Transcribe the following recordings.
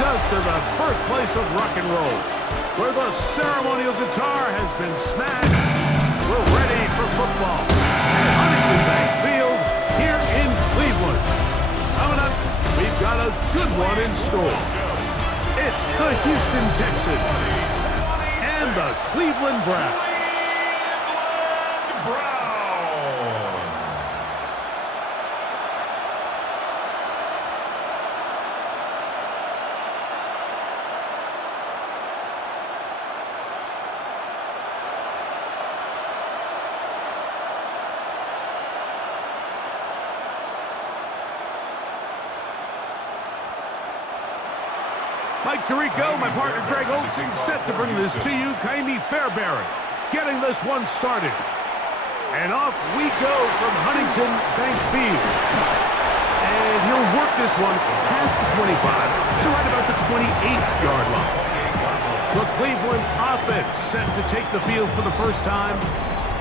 us to the birthplace of rock and roll, where the ceremonial guitar has been smashed. We're ready for football at Huntington Bank Field here in Cleveland. Coming up, we've got a good one in store. It's the Houston Texans and the Cleveland Browns. Mike Tirico, my partner Greg Olsen, set to bring this to you. Kaimi Fairbairn getting this one started. And off we go from Huntington Bank Field. And he'll work this one past the 25 to right about the 28-yard line. The Cleveland offense set to take the field for the first time.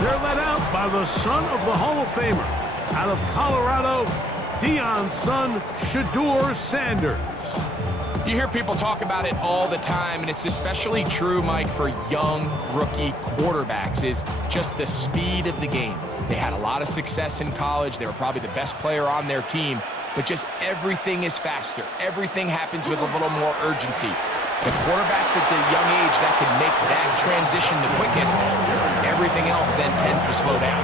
They're led out by the son of the Hall of Famer out of Colorado, Deion's son, Shedeur Sanders. You hear people talk about it all the time, and it's especially true, Mike, for young rookie quarterbacks, is just the speed of the game. They had a lot of success in college. They were probably the best player on their team, but just everything is faster. Everything happens with a little more urgency. The quarterbacks at the young age that can make that transition the quickest, everything else then tends to slow down.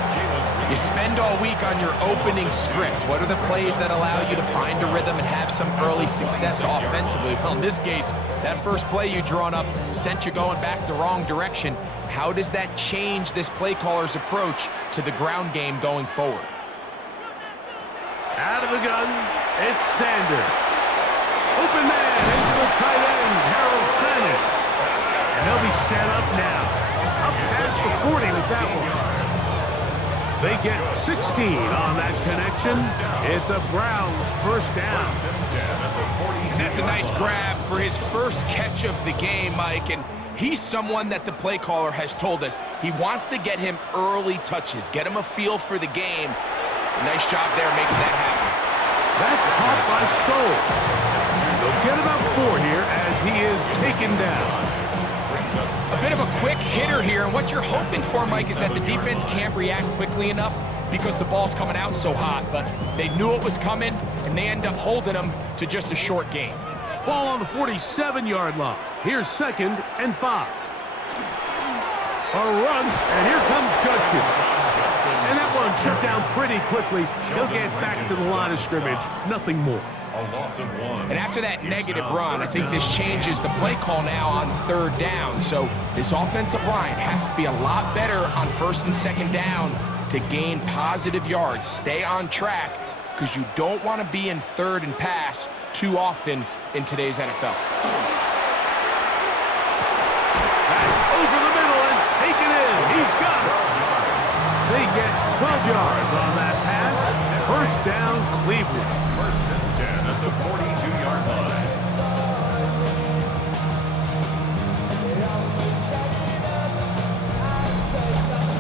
You spend all week on your opening script. What are the plays that allow you to find a rhythm and have some early success offensively? Well, in this case, that first play you drawn up sent you going back the wrong direction. How does that change this play caller's approach to the ground game going forward? Out of the gun, it's Sanders. Open man into the tight end, Harold Fannin. And they'll be set up now. Up past the 40 with that one. They get 16 on that connection. It's a Browns first down. And that's a nice grab for his first catch of the game, Mike. And he's someone that the play caller has told us he wants to get him early touches, get him a feel for the game. Nice job there making that happen. That's caught by Stoll. They'll get about 4 here as he is taken down. A bit of a quick hitter here, and what you're hoping for, Mike, is that the defense can't react quickly enough because the ball's coming out so hot, but they knew it was coming, and they end up holding them to just a short gain. Ball on the 47-yard line. Here's 2nd and 5. A run, and here comes Judkins. And that one shut down pretty quickly. He'll get back to the line of scrimmage, nothing more. And after that negative run, I think this changes the play call now on 3rd down. So this offensive line has to be a lot better on 1st and 2nd down to gain positive yards. Stay on track, because you don't want to be in 3rd and pass too often in today's NFL. That's over the middle and taken in. He's got it. They get 12 yards on that pass. First down, Cleveland. 10 at the 42-yard line.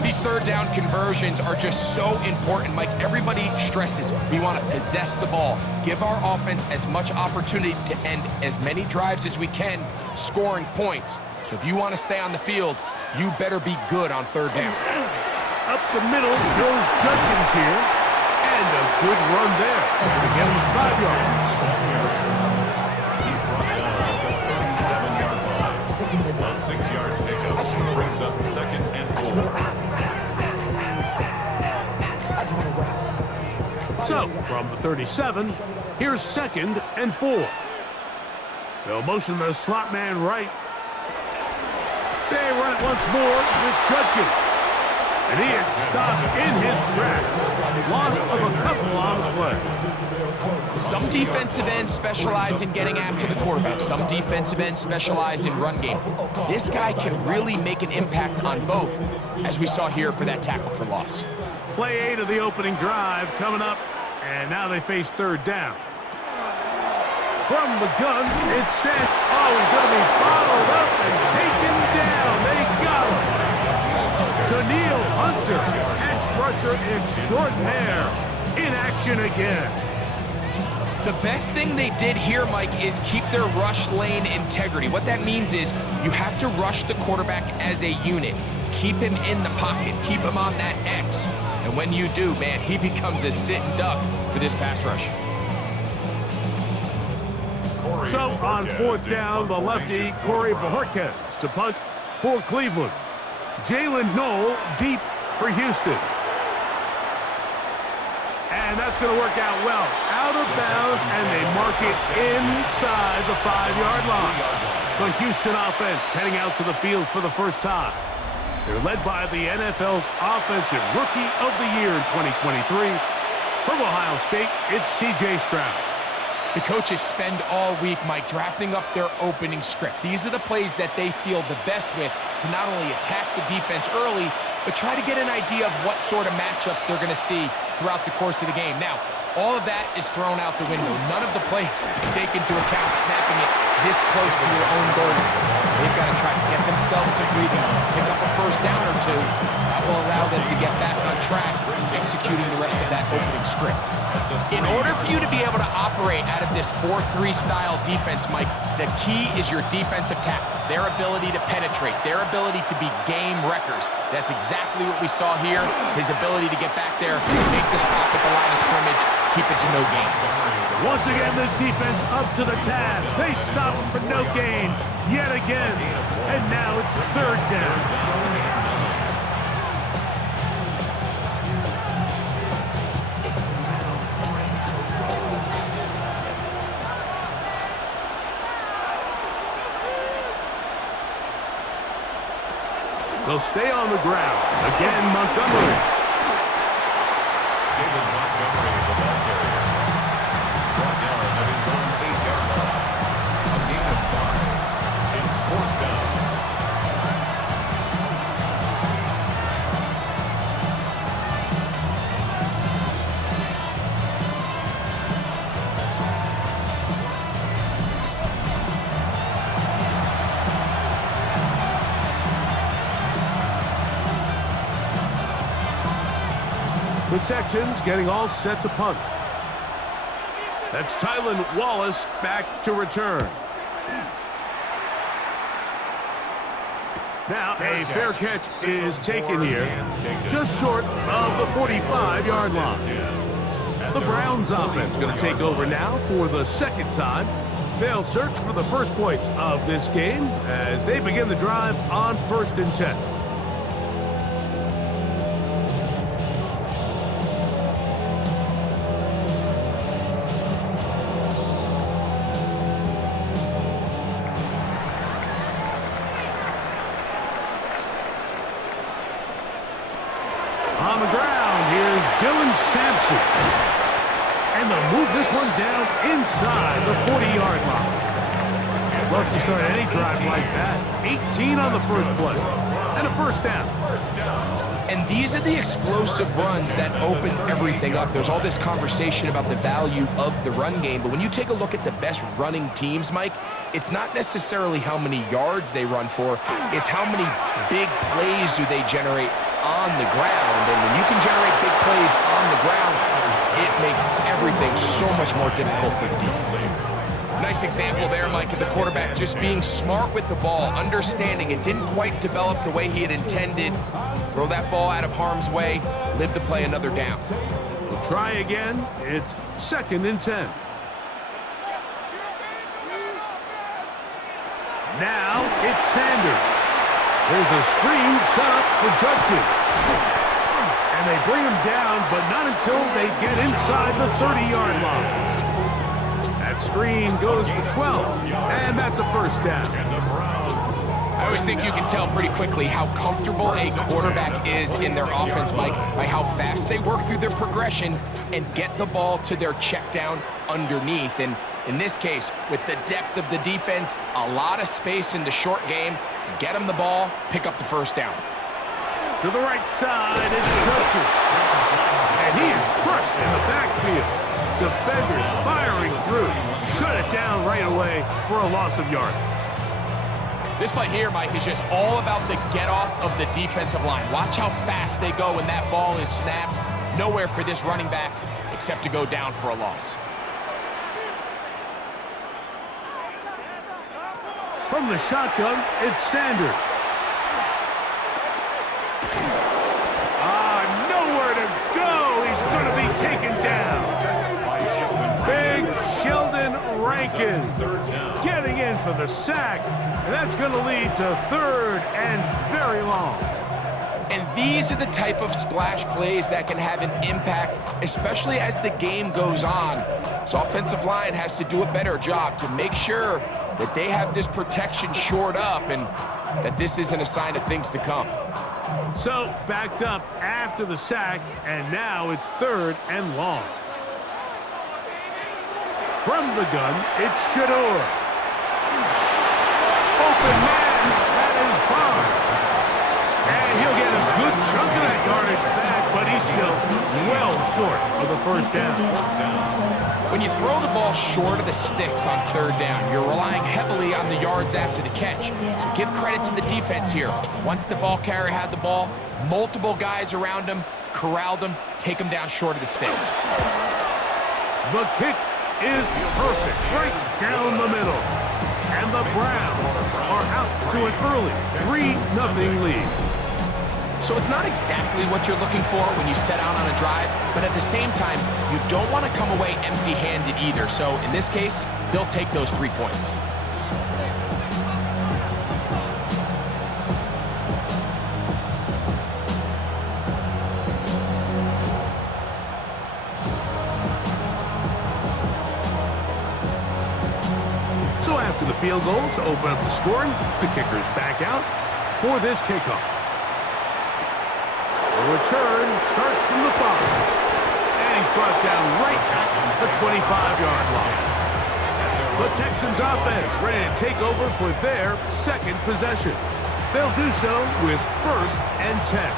These 3rd down conversions are just so important, Mike. Everybody stresses we want to possess the ball, give our offense as much opportunity to end as many drives as we can, scoring points. So if you want to stay on the field, you better be good on 3rd down. Up the middle goes Judkins here. And a good run there to get him 5 yards. He's brought down at the 37-yard line. A 6-yard pickup brings up 2nd and 4. So, from the 37, here's 2nd and 4. They'll motion the slot man right. They run it once more with Judkins. And he is stopped in his tracks. Loss of a couple on the play. Some defensive ends specialize in getting after the quarterback. Some defensive ends specialize in run game. This guy can really make an impact on both, as we saw here for that tackle for loss. Play 8 of the opening drive coming up, and now they face 3rd down. From the gun, it's sent. Oh, he's going to be bottled up and taken down. They got him. Daniil Hunter, pass rusher extraordinaire, in action again. The best thing they did here, Mike, is keep their rush lane integrity. What that means is you have to rush the quarterback as a unit. Keep him in the pocket. Keep him on that X. And when you do, man, he becomes a sitting duck for this pass rush. So on fourth down, the lefty, Corey Bojorquez to punt for Cleveland. Jalen Knoll deep for Houston. And that's going to work out well. Out of bounds, and they mark it inside the 5-yard line. The Houston offense heading out to the field for the first time. They're led by the NFL's Offensive Rookie of the Year in 2023. From Ohio State, it's C.J. Stroud. The coaches spend all week, Mike, drafting up their opening script. These are the plays that they feel the best with to not only attack the defense early, but try to get an idea of what sort of matchups they're going to see throughout the course of the game. Now, all of that is thrown out the window. None of the plays take into account snapping it this close to your own goal line. They've got to try to get themselves some breathing room, pick up a first down or two. That will allow them to get back on track, executing the rest of that opening script. In order for you to be able to operate out of this 4-3 style defense, Mike, the key is your defensive tackles, their ability to penetrate, their ability to be game wreckers. That's exactly what we saw here, his ability to get back there, make the stop at the line of scrimmage, keep it to no gain. Once again, this defense up to the task. They stop him for no gain yet again. And now it's third down. They'll stay on the ground. Again, Montgomery. David Montgomery, the ball carrier. Brought down at his own 8-yard line. A gain of 5. It's fourth down. The Texans getting all set to punt. That's Tylan Wallace back to return. Now a fair catch is taken here, just short of the 45-yard line. The Browns offense going to take over now for the second time. They'll search for the first points of this game as they begin the drive on 1st and 10. On the ground, here's Dylan Sampson. And they'll move this one down inside the 40-yard line. Love to start any drive like that. 18 on the first play. And a first down. And these are the explosive runs that open everything up. There's all this conversation about the value of the run game, but when you take a look at the best running teams, Mike, it's not necessarily how many yards they run for, it's how many big plays do they generate on the ground. And when you can generate big plays on the ground, it makes everything so much more difficult for the defense. Nice example there, Mike, of the quarterback just being smart with the ball, understanding it didn't quite develop the way he had intended. Throw that ball out of harm's way, live to play another down. We'll try again. It's 2nd and 10. Now it's Sanders. There's a screen set up for Judkins. And they bring him down, but not until they get inside the 30-yard line. That screen goes for 12, and that's a first down. I always think you can tell pretty quickly how comfortable a quarterback is in their offense, Mike, by how fast they work through their progression and get the ball to their check down underneath. And in this case, with the depth of the defense, a lot of space in the short game, get them the ball, pick up the first down. To the right side, it's Judkins. And he is crushed in the backfield. Defenders firing through. Shut it down right away for a loss of yardage. This play here, Mike, is just all about the get-off of the defensive line. Watch how fast they go when that ball is snapped. Nowhere for this running back except to go down for a loss. From the shotgun, it's Sanders. Nowhere to go. He's going to be taken down. Big Sheldon Rankin getting in for the sack. And that's going to lead to 3rd and very long. And these are the type of splash plays that can have an impact, especially as the game goes on. So offensive line has to do a better job to make sure that they have this protection shored up and that this isn't a sign of things to come. So backed up after the sack, and now it's 3rd and long. From the gun, it's Shador. Open man, that is Bond. And he'll get a good chunk of that yardage back, but he's still well short of the 1st down. When you throw the ball short of the sticks on 3rd down, you're relying heavily on the yards after the catch. So give credit to the defense here. Once the ball carrier had the ball, multiple guys around him, corralled him, take him down short of the sticks. The kick is perfect, right down the middle. And the Browns are out to an early 3-0 lead. So it's not exactly what you're looking for when you set out on a drive, but at the same time, you don't want to come away empty-handed either. So in this case, they'll take those 3 points. So after the field goal to open up the scoring, the kicker's back out for this kickoff. The return starts from the 5. And he's brought down right at the 25-yard line. The Texans offense ready to take over for their 2nd possession. They'll do so with 1st and 10.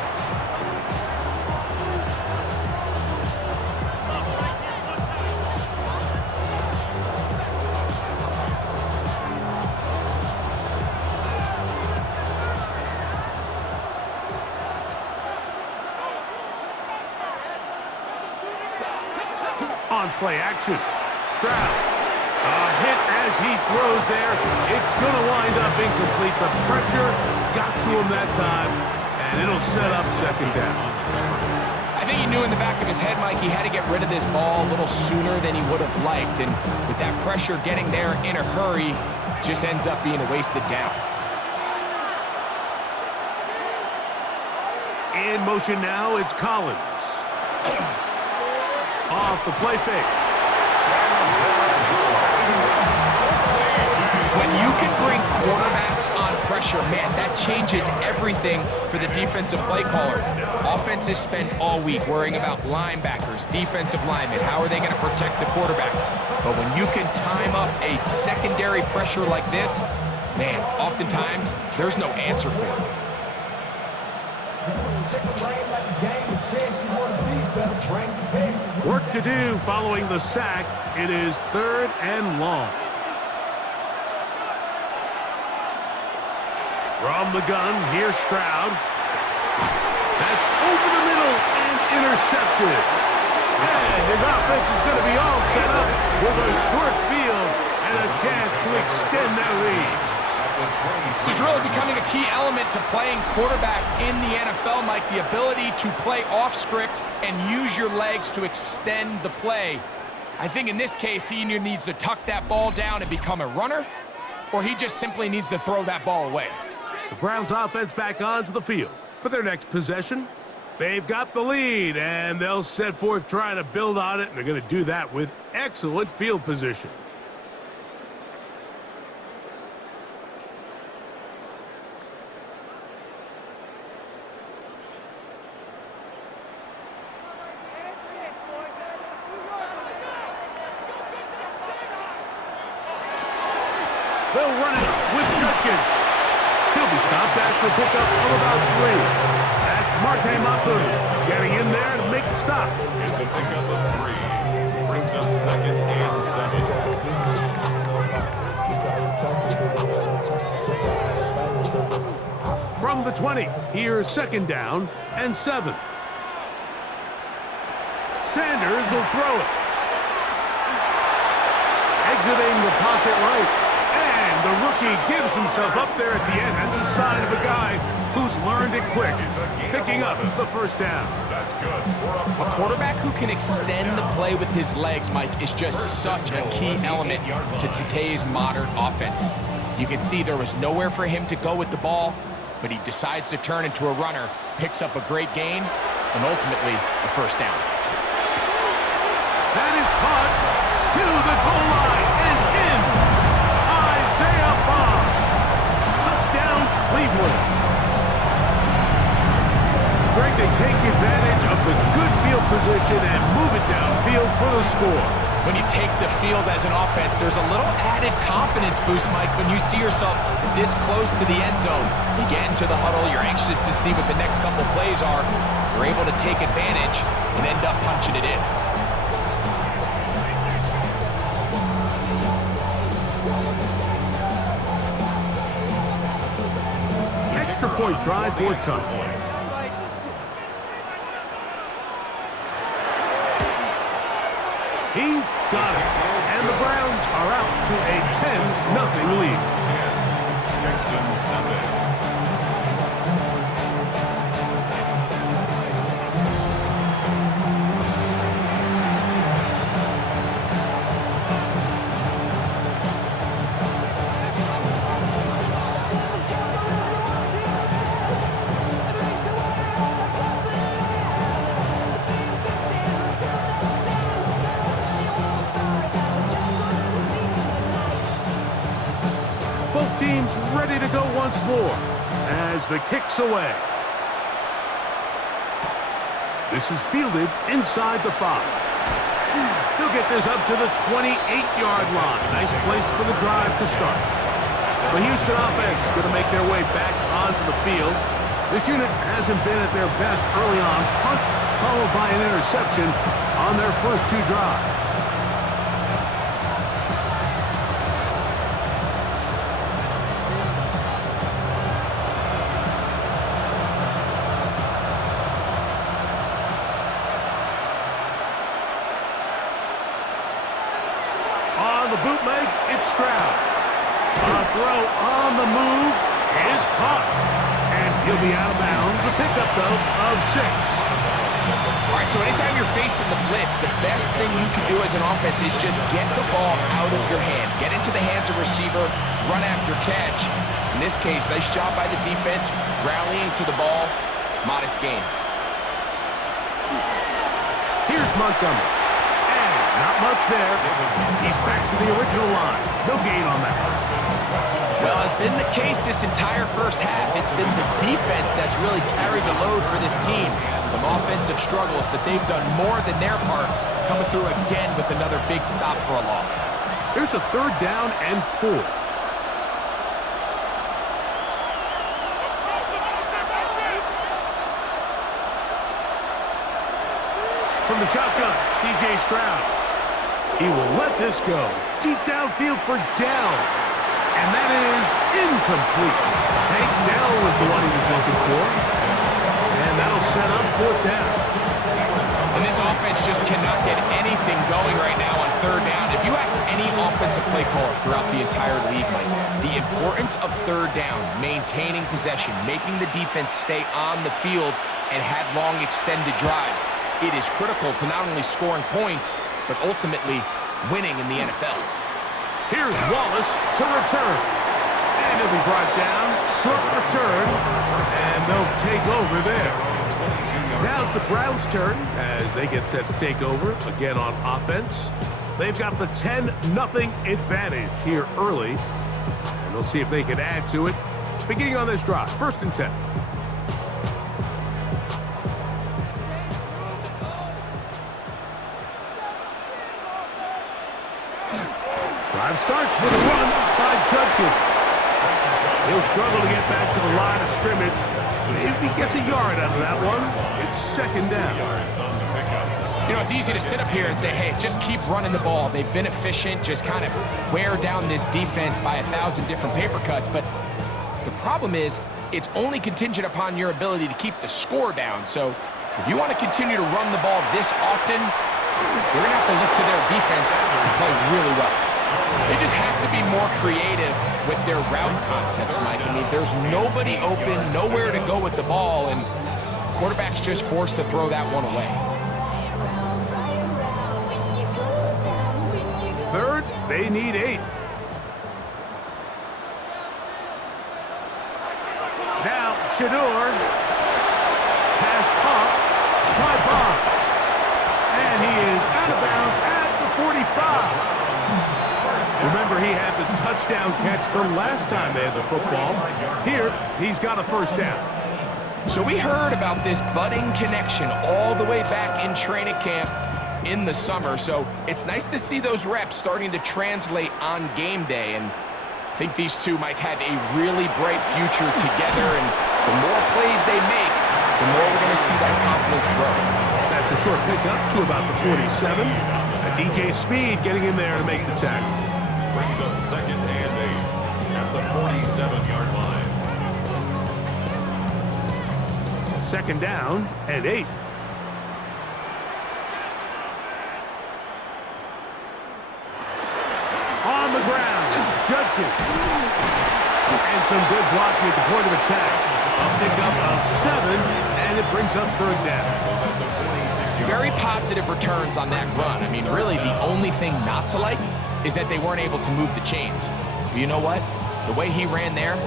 On play action, Stroud. A hit as he throws there. It's going to wind up incomplete. The pressure got to him that time, and it'll set up 2nd down. I think he knew in the back of his head, Mike, he had to get rid of this ball a little sooner than he would have liked. And with that pressure getting there in a hurry, just ends up being a wasted down. In motion now, it's Collins. Off the play fake. When you can bring quarterbacks on pressure, man, that changes everything for the defensive play caller. Offenses spend all week worrying about linebackers, defensive linemen. How are they going to protect the quarterback? But when you can time up a secondary pressure like this, man, oftentimes there's no answer for it. Work to do following the sack. It is 3rd and long. From the gun, here's Stroud. That's over the middle and intercepted. And his offense is going to be all set up with a short field and a chance to extend that lead. So it's really becoming a key element to playing quarterback in the NFL, Mike, the ability to play off script and use your legs to extend the play. I think in this case, he either needs to tuck that ball down and become a runner, or he just simply needs to throw that ball away. The Browns offense back onto the field for their next possession. They've got the lead, and they'll set forth trying to build on it, and they're going to do that with excellent field position. They'll run it with Judkins. He'll be stopped after a pickup of about 3. That's Marte Mapu getting in there to make the stop. It's a pickup of 3. Brings up 2nd and 7. From the 20, here's 2nd down and 7. Sanders will throw it. Exiting the pocket right. And the rookie Rookie gives himself up there at the end. That's a sign of a guy who's learned it quick, picking up the first down. That's good. A quarterback who can extend the play with his legs, Mike, is just such a key element to today's modern offenses. You can see there was nowhere for him to go with the ball, but he decides to turn into a runner, picks up a great gain, and ultimately a first down. That is caught to the goal line and in. Isaiah Bond. Touchdown, Cleveland. Greg, they take advantage of the good field position and move it downfield for the score. When you take the field as an offense, there's a little added confidence boost, Mike, when you see yourself this close to the end zone. You get into the huddle, you're anxious to see what the next couple plays are. You're able to take advantage and end up punching it in. Extra point try forthcoming. He's got it. And the Browns are out to a 10-0 lead. Texans nothing. Both teams ready to go once more as the kick's away. This is fielded inside the 5. He'll get this up to the 28-yard line. Nice place for the drive to start. The Houston offense going to make their way back onto the field. This unit hasn't been at their best early on. Punt followed by an interception on their first 2 drives. On the bootleg, it's Stroud. A throw on the move is caught. And he'll be out of bounds. A pickup, though, of 6. All right, so anytime you're facing the blitz, the best thing you can do as an offense is just get the ball out of your hand. Get into the hands of receiver, run after catch. In this case, nice job by the defense, rallying to the ball. Modest gain. Here's Montgomery. Not much there. He's back to the original line. No gain on that. Well, it's been the case this entire first half. It's been the defense that's really carried the load for this team. Some offensive struggles, but they've done more than their part, coming through again with another big stop for a loss. Here's a 3rd down and 4. From the shotgun, C.J. Stroud. He will let this go. Deep downfield for Dell. And that is incomplete. Tank Dell was the one he was looking for. And that'll set up 4th down. And this offense just cannot get anything going right now on 3rd down. If you ask any offensive play caller throughout the entire league, Mike, the importance of 3rd down, maintaining possession, making the defense stay on the field and have long extended drives, it is critical to not only scoring points, but ultimately winning in the NFL. Here's Wallace to return. And he'll be brought down. Short return. And they'll take over there. Now it's the Browns' turn as they get set to take over again on offense. They've got the 10-0 advantage here early. And they'll see if they can add to it. Beginning on this drive, 1st and 10. Drive starts with a run by Judkins. He'll struggle to get back to the line of scrimmage. Maybe gets a yard out of that one. It's 2nd down. You know, it's easy to sit up here and say, hey, just keep running the ball. They've been efficient, just kind of wear down this defense by 1,000 different paper cuts. But the problem is, it's only contingent upon your ability to keep the score down. So if you want to continue to run the ball this often, you're going to have to look to their defense to play really well. They just have to be more creative with their route concepts, Mike. I mean, there's nobody open, nowhere to go with the ball, and quarterback's just forced to throw that one away. Third, they need 8. Now, Shador has caught by Bond. And he is out of bounds at the 45. Remember, he had the touchdown catch the last time they had the football. Here, he's got a first down. So we heard about this budding connection all the way back in training camp in the summer. So it's nice to see those reps starting to translate on game day. And I think these two might have a really bright future together. And the more plays they make, the more we're going to see that confidence grow. That's a short pickup to about the 47. That's E.J. Speed getting in there to make the tackle. Brings up 2nd and 8 at the 47-yard line. 2nd down and 8. On the ground, Judkins. And some good blocking at the point of attack. A pickup of 7, and it brings up 3rd down. Very positive returns on that run. I mean, really, the only thing not to like is that they weren't able to move the chains. But you know what? The way he ran there,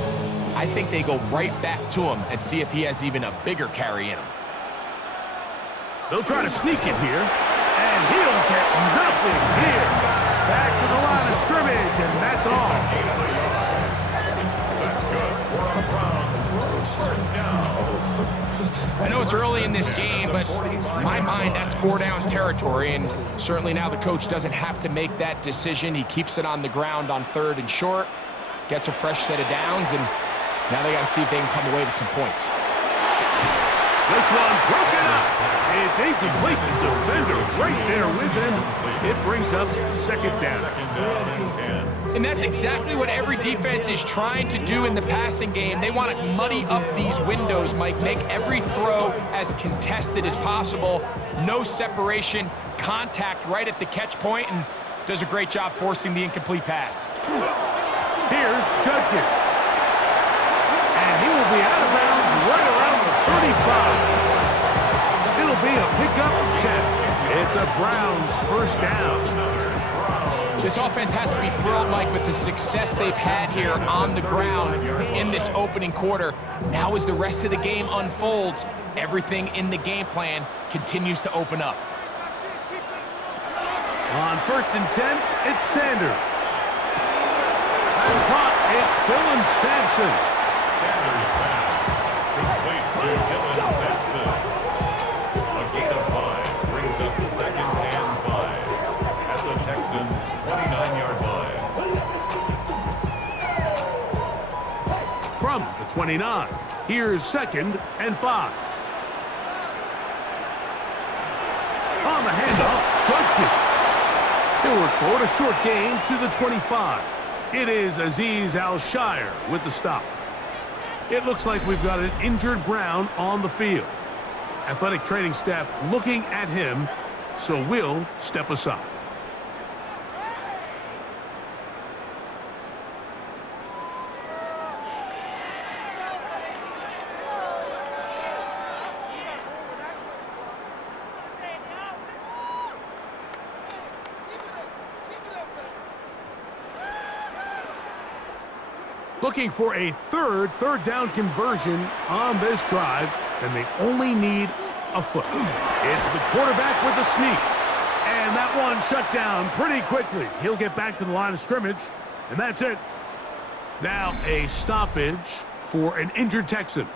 I think they go right back to him and see if he has even a bigger carry in him. They'll try to sneak it here, and he'll get nothing here. Back to the line of scrimmage, and that's all. That's good for a Browns first down. I know it's early in this game, but in my mind, that's 4-down territory, and certainly now the coach doesn't have to make that decision. He keeps it on the ground on 3rd and short, gets a fresh set of downs, and now they got to see if they can come away with some points. This one broken up. It's incomplete. The defender right there with him. It brings up 2nd down. 2nd down and 10. And that's exactly what every defense is trying to do in the passing game. They want to muddy up these windows, Mike, make every throw as contested as possible. No separation, contact right at the catch point, and does a great job forcing the incomplete pass. Here's Judkins. And he will be out of bounds right around the 35. It'll be a pickup of 10. It's a Browns first down. This offense has to be thrilled, Mike, with the success they've had here on the ground in this opening quarter. Now as the rest of the game unfolds, everything in the game plan continues to open up. On 1st and 10, it's Sanders. That's caught. It's Dylan Sampson. Sanders pass complete to Dylan Sampson. A gain of 5 brings up 2nd and 5 at the Texans' 29-yard line. From the 29, here's 2nd and 5. On the handoff, Judkins. He'll work forward, a short gain to the 25. It is Azeez Al-Shire with the stop. It looks like we've got an injured Brown on the field. Athletic training staff looking at him, so we'll step aside. Looking for a third down conversion on this drive, and they only need a foot. It's the quarterback with the sneak, and that one shut down pretty quickly. He'll get back to the line of scrimmage, and that's it. Now a stoppage for an injured Texan,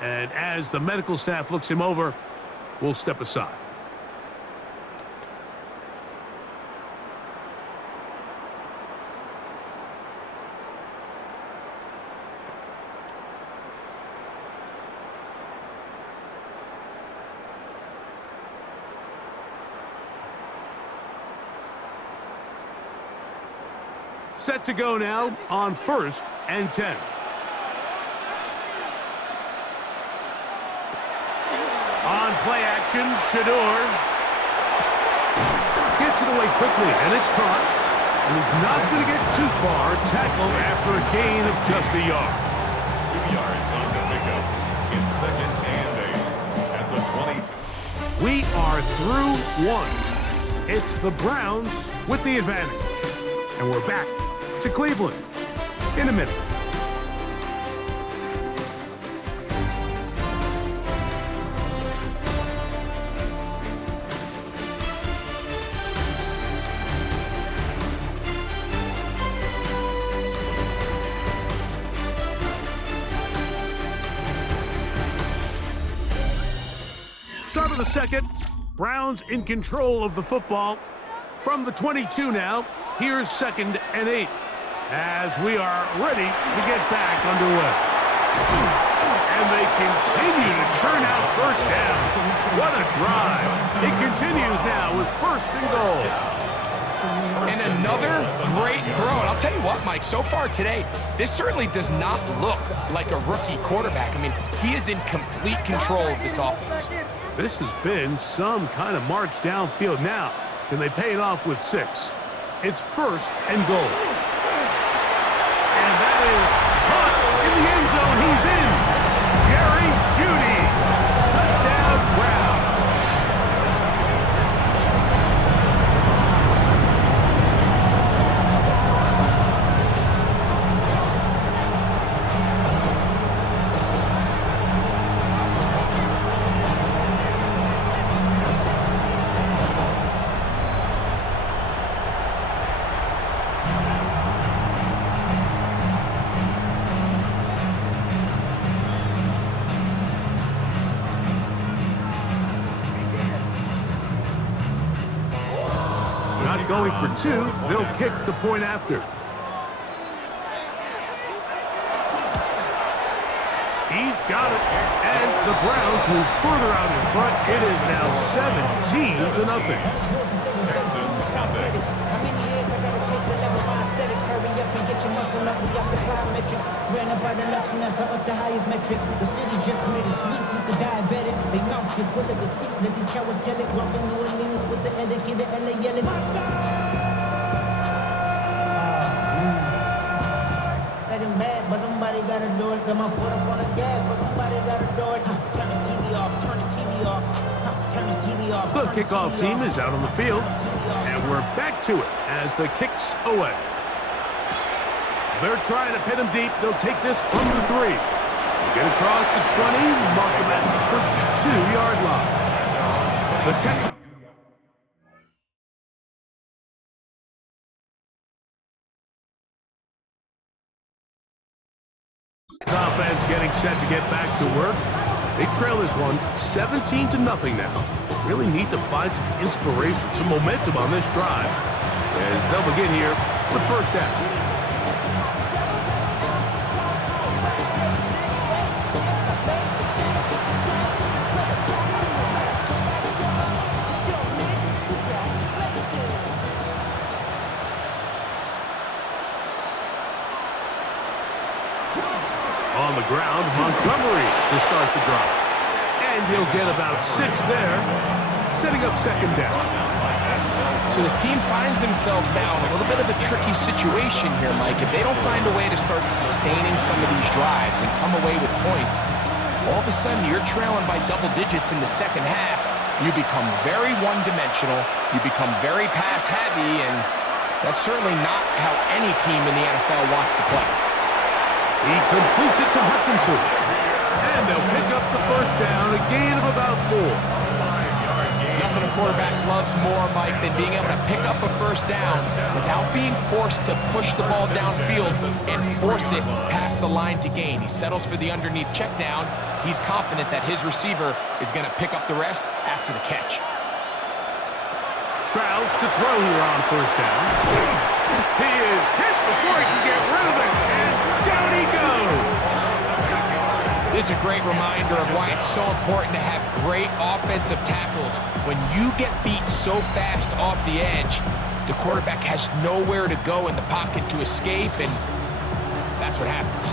and as the medical staff looks him over, we'll step aside. Set to go now on 1st and 10. On play action, Shador gets it away quickly, and it's caught. And he's not going to get too far. Tackle after a gain of just a yard. 2 yards on the pickup. It's second and 8 at the 22. We are through one. It's the Browns with the advantage. And we're back to Cleveland in a minute. Start of the second. Browns in control of the football. From the 22 now, here's second and 8 as we are ready to get back underway. And they continue to churn out first down. What a drive. It continues now with first and goal. And another great throw. And I'll tell you what, Mike, so far today, this certainly does not look like a rookie quarterback. I mean, he is in complete control of this offense. This has been some kind of march downfield now. Can they pay it off with 6? It's first and goal. And that is caught in the end zone. He's in. Jerry Jeudy. Touchdown, Browns. Not going for 2. They'll kick the point after. He's got it. And the Browns move further out in front. It is now 17-0. Texans have it. How many years I gotta take the level of aesthetics? Hurry up and get your muscle up. We up the plyometric. Ran up by the Luxembourg, up the highest metric. The city just made it sweet. You could diabetic. They mouth you full of deceit. Let these cowards tell it. Walking New Orleans with the etiquette. The LA yelling. That ain't bad, but somebody gotta do it. Got my foot up on the gas, but somebody gotta do it. Turn this TV off. Turn this TV off. Turn this TV off. The kickoff team is out on the field. And we're back to it as the kick's away. They're trying to pin him deep. They'll take this from the 3. They get across the 20, mark him at the 22-yard line. The Texans. Offense getting set to get back to work. They trail this one 17-0 now. Really need to find some inspiration, some momentum on this drive as they'll begin here with first down. On the ground, Montgomery to start the drive. And he'll get about 6 there, setting up second down. So this team finds themselves now in a little bit of a tricky situation here, Mike. If they don't find a way to start sustaining some of these drives and come away with points, all of a sudden you're trailing by double digits in the second half. You become very one-dimensional. You become very pass-heavy, and that's certainly not how any team in the NFL wants to play. He completes it to Hutchinson. And they'll pick up the first down, a gain of about 4. Nothing a quarterback loves more, Mike, than being able to pick up a first down without being forced to push the ball downfield and force it past the line to gain. He settles for the underneath check down. He's confident that his receiver is going to pick up the rest after the catch. Stroud to throw here on first down. He is hit before he can get rid of it, and down he goes. This is a great reminder of why it's so important to have great offensive tackles. When you get beat so fast off the edge, the quarterback has nowhere to go in the pocket to escape, and that's what happens.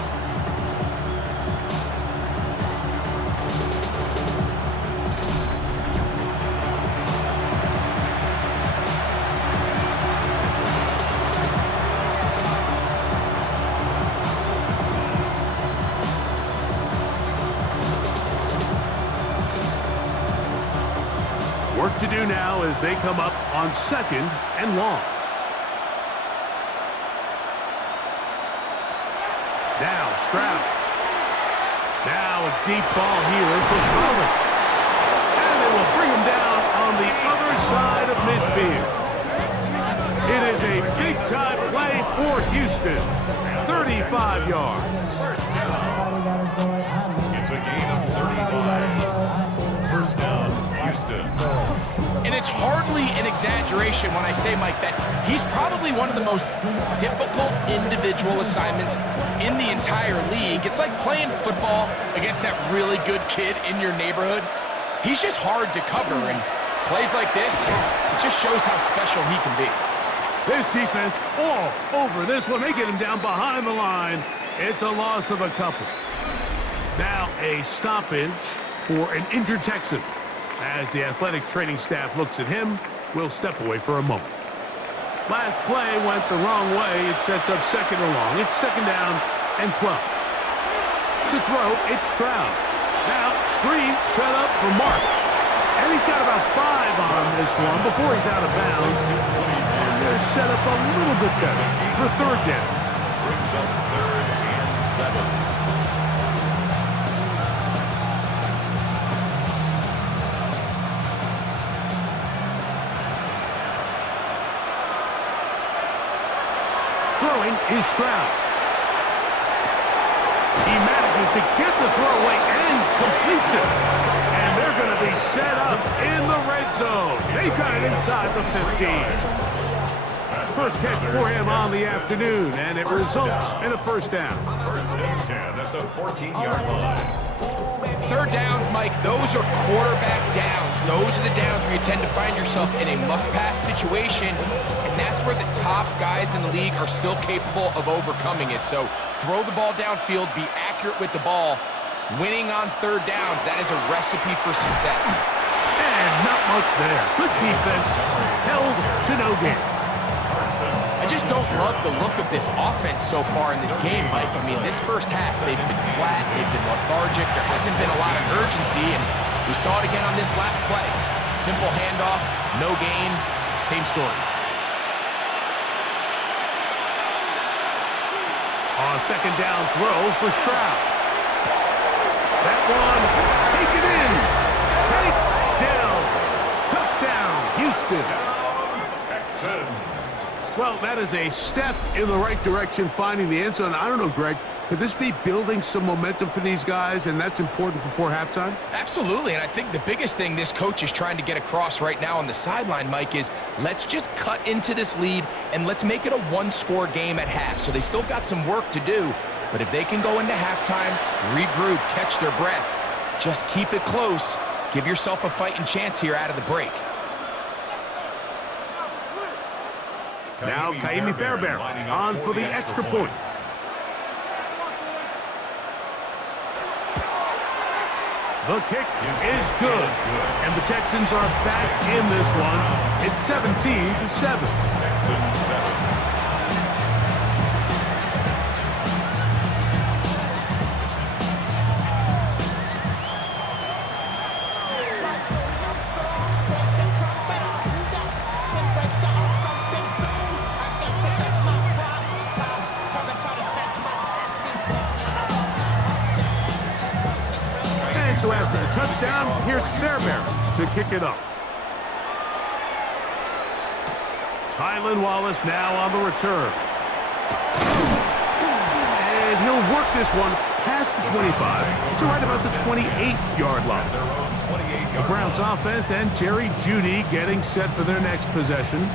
Work to do now as they come up on 2nd and long. Now Stroud. Now a deep ball here for Collins. And they will bring him down on the other side of midfield. It is a big-time play for Houston. 35 yards. First down. It's a gain of 35. First down, Houston. And it's hardly an exaggeration when I say, Mike, that he's probably one of the most difficult individual assignments in the entire league. It's like playing football against that really good kid in your neighborhood. He's just hard to cover, and plays like this, it just shows how special he can be. This defense all over this one. They get him down behind the line. It's a loss of a couple. Now a stoppage for an injured Texan. As the athletic training staff looks at him, we'll step away for a moment. Last play went the wrong way. It sets up 2nd and long. It's 2nd down and 12. To throw, it's Stroud. Now screen set up for Marks. And he's got about 5 on this one before he's out of bounds. And they're set up a little bit better for 3rd down. Brings up 3rd and 7. Throwing is Stroud. He manages to get the throw away and completes it. And they're going to be set up in the red zone. They've got it inside the 15. First catch for him on the afternoon, and it results in a first down. First and 10 at the 14-yard line. 3rd downs, Mike, those are quarterback downs. Those are the downs where you tend to find yourself in a must-pass situation, and that's where the top guys in the league are still capable of overcoming it. So throw the ball downfield, be accurate with the ball. Winning on 3rd downs, that is a recipe for success. And not much there. Good defense, held to no gain. I just don't love the look of this offense so far in this game, Mike. I mean, this first half, they've been flat, they've been lethargic, there hasn't been a lot of urgency, and we saw it again on this last play. Simple handoff, no gain, same story. On 2nd down throw for Stroud. That one, take it in, take down, touchdown, Houston. Texans. Well, that is a step in the right direction, finding the end zone. I don't know, Greg, could this be building some momentum for these guys, and that's important before halftime? Absolutely, and I think the biggest thing this coach is trying to get across right now on the sideline, Mike, is let's just cut into this lead and let's make it a one-score game at half. So they still got some work to do, but if they can go into halftime, regroup, catch their breath, just keep it close, give yourself a fighting chance here out of the break. Now Kaimi Fairbairn on for the extra point. The kick is good, and the Texans are back in this one. It's 17-7. Texans 7. So after the touchdown, here's Fairbairn to kick it up. Tylan Wallace now on the return. And he'll work this one past the 25 to right about the 28-yard line. The Browns offense and Jerry Jeudy getting set for their next possession.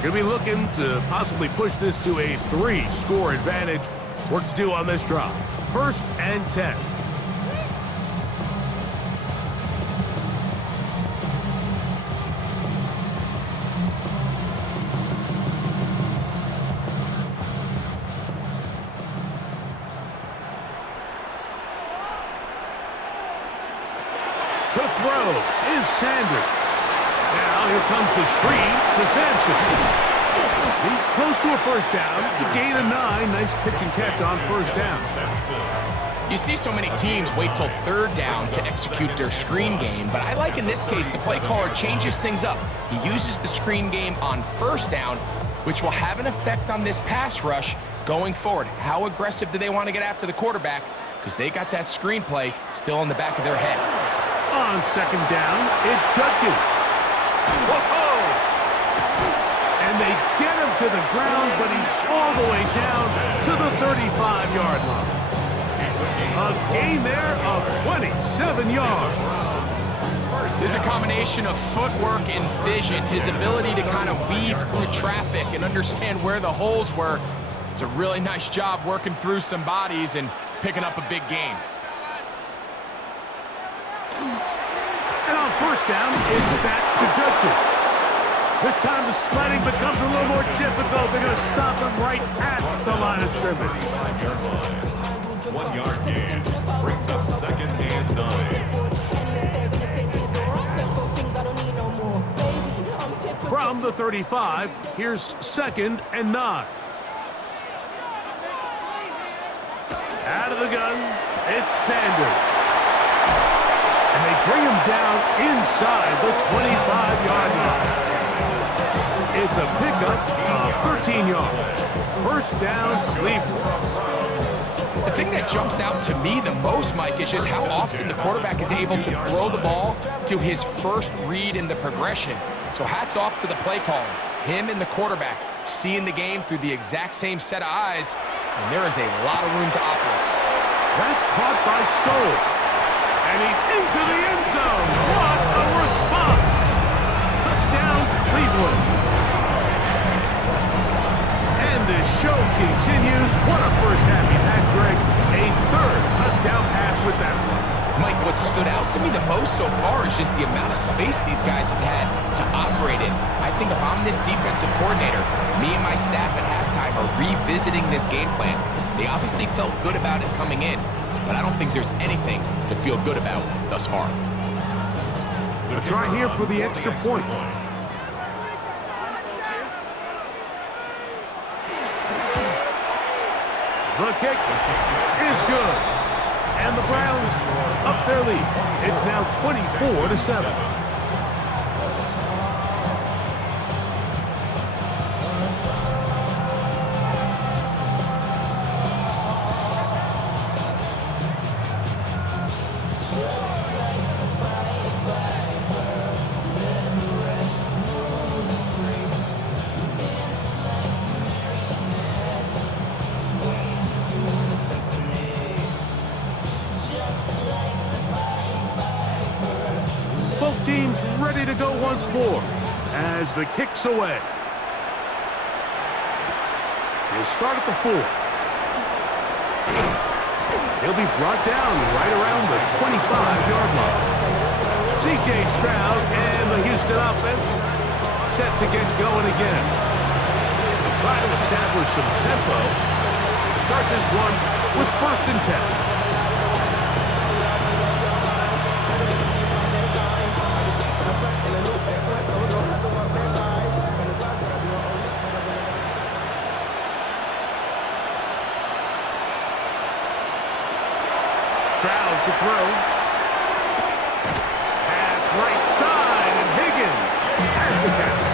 Going to be looking to possibly push this to a 3-score advantage. Work to do on this drive. 1st and 10. To throw is Sanders. Now here comes the screen to Sampson. He's close to a first down. To gain a 9. Nice pitch and catch on 1st down. You see so many teams wait till third down to execute their screen game, but I like in this case the play caller changes things up. He uses the screen game on first down, which will have an effect on this pass rush going forward. How aggressive do they want to get after the quarterback? Because they got that screenplay still in the back of their head. On second down, it's Judkins. Whoa! And they get him to the ground, but he's all the way down to the 35-yard line. A gain there of 27 yards. There's a combination of footwork and vision, his ability to kind of weave through traffic and understand where the holes were. It's a really nice job working through some bodies and picking up a big gain. And on first down, it's back to Judkins. This time the sledding becomes a little more difficult. They're going to stop him right at the line of scrimmage. 1 yard gain brings up second and 9. From the 35, here's second and 9. Out of the gun, it's Sanders. And they bring him down inside the 25-yard line. It's a pickup of 13 yards. First down, Cleveland. The thing that jumps out to me the most, Mike, is just how often the quarterback is able to throw the ball to his first read in the progression. So hats off to the play caller. Him and the quarterback seeing the game through the exact same set of eyes, and there is a lot of room to operate. That's caught by Stoll. And he's into the end zone. What a response. Touchdown, Cleveland. And the show continues. What a first half he's had, Greg. A third touchdown pass with that one. Mike, what stood out to me the most so far is just the amount of space these guys have had to operate in. I think if I'm this defensive coordinator, me and my staff at halftime are revisiting this game plan. They obviously felt good about it coming in, but I don't think there's anything to feel good about thus far. A try here for the extra point. The kick is good. And the Browns up their lead. It's now 24-7. Both teams ready to go once more as the kick's away. He'll start at the 4. He'll be brought down right around the 25-yard line. C.J. Stroud and the Houston offense set to get going again. They'll try to establish some tempo as they start this one with 1st and 10. Stroud to throw. Pass right side, and Higgins has the catch.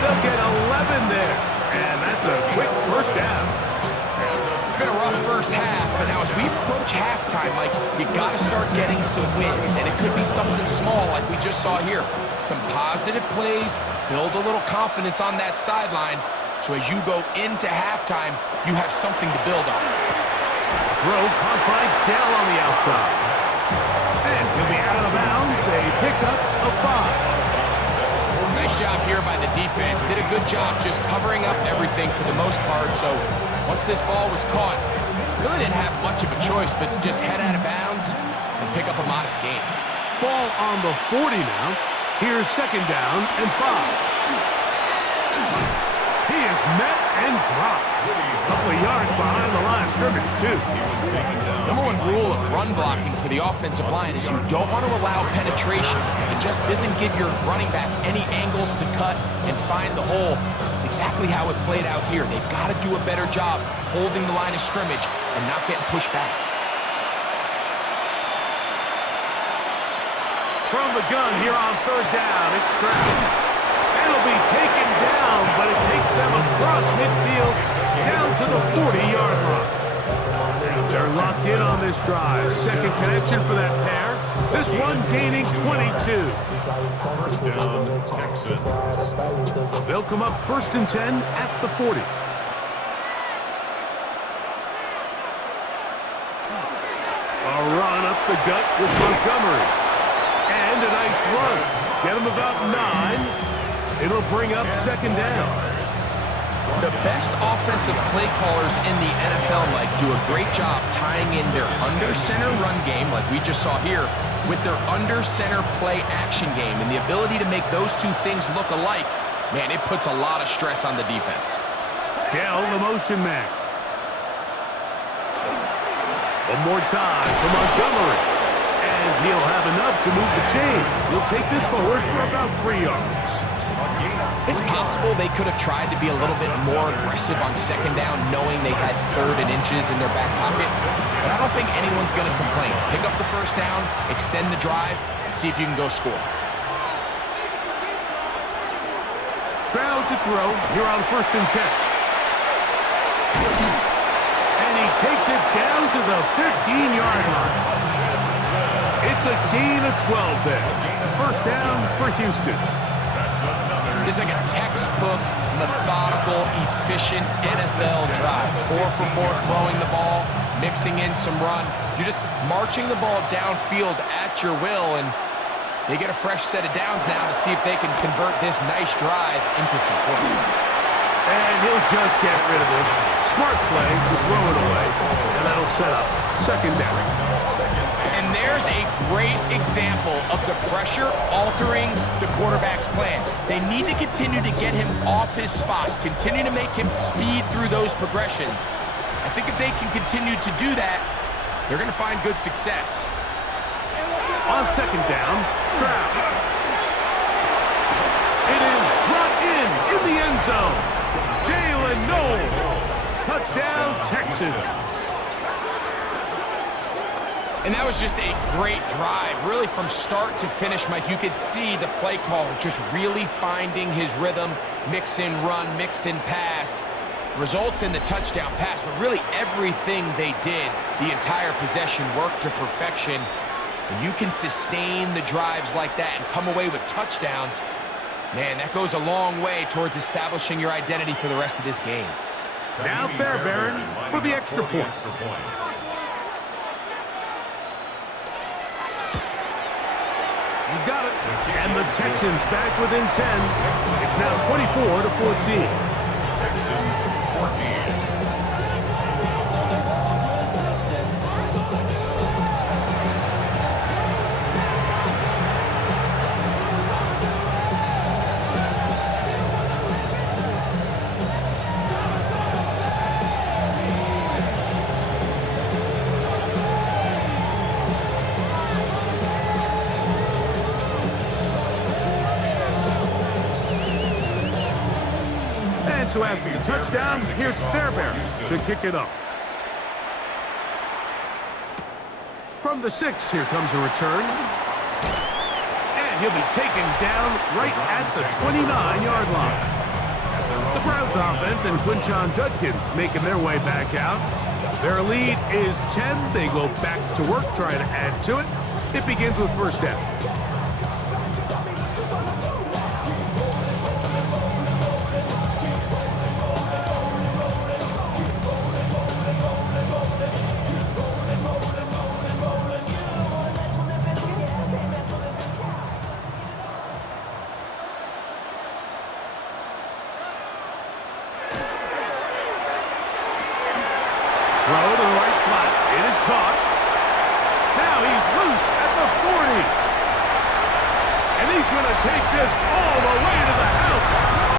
They'll get 11 there, and that's a quick first down. It's been a rough first half, but now as we approach halftime, Mike, you got to start getting some wins, and it could be something small like we just saw here. Some positive plays, build a little confidence on that sideline, so as you go into halftime, you have something to build on. Throw caught by Dell on the outside. And he'll be out of bounds, a pickup of 5. Nice job here by the defense. Did a good job just covering up everything for the most part. So once this ball was caught, really didn't have much of a choice but to just head out of bounds and pick up a modest gain. Ball on the 40 now. Here's 2nd down and 5. He is met and dropped. A couple of yards behind the line of scrimmage, too. Number 1 rule of run blocking for the offensive line is you don't want to allow penetration. It just doesn't give your running back any angles to cut and find the hole. It's exactly how it played out here. They've got to do a better job holding the line of scrimmage and not getting pushed back. From the gun here on third down, it's Stroud. It'll be taken down, but it takes them across midfield down to the 40-yard line. They're locked in on this drive. Second connection for that pair. This one gaining 22. First down, Texans. They'll come up 1st and 10 at the 40. A run up the gut with Montgomery. And a nice run. Get him about 9. It'll bring up 2nd down. The best offensive play callers in the NFL, Mike, do a great job tying in their under-center run game, like we just saw here, with their under-center play action game. And the ability to make those two things look alike, man, it puts a lot of stress on the defense. Dell, the motion man. One more time for Montgomery. And he'll have enough to move the chains. He'll take this forward for about 3 yards. It's possible they could have tried to be a little bit more aggressive on 2nd down, knowing they had 3rd and inches in their back pocket. But I don't think anyone's going to complain. Pick up the 1st down, extend the drive, see if you can go score. Stroud to throw here on 1st and 10. And he takes it down to the 15-yard line. It's a gain of 12 there. 1st down for Houston. It's like a textbook, methodical, efficient NFL drive. 4 for 4 throwing the ball, mixing in some run. You're just marching the ball downfield at your will, and they get a fresh set of downs now to see if they can convert this nice drive into some points. And he'll just get rid of this. Smart play to throw it away, and that'll set up 2nd down. And there's a great example of the pressure altering the quarterback's plan. They need to continue to get him off his spot, continue to make him speed through those progressions. I think if they can continue to do that, they're going to find good success. On 2nd down, Stroud. It is brought in the end zone. Jalen Noel. Touchdown, Texans. And that was just a great drive, really from start to finish, Mike. You could see the play caller just really finding his rhythm, mix in run, mix in pass. Results in the touchdown pass, but really everything they did, the entire possession worked to perfection. When you can sustain the drives like that and come away with touchdowns, man, that goes a long way towards establishing your identity for the rest of this game. Now Fairbairn for the extra point. He's got it. And the Texans back within 10. It's now 24-14. Texans 14. So after the touchdown, here's Fairbairn to kick it up. From the 6, here comes a return. And he'll be taken down right at the 29-yard line. The Browns offense and Quinshon Judkins making their way back out. Their lead is 10. They go back to work, trying to add to it. It begins with 1st down. Throw to the right flat. It is caught. Now he's loose at the 40. And he's going to take this all the way to the house.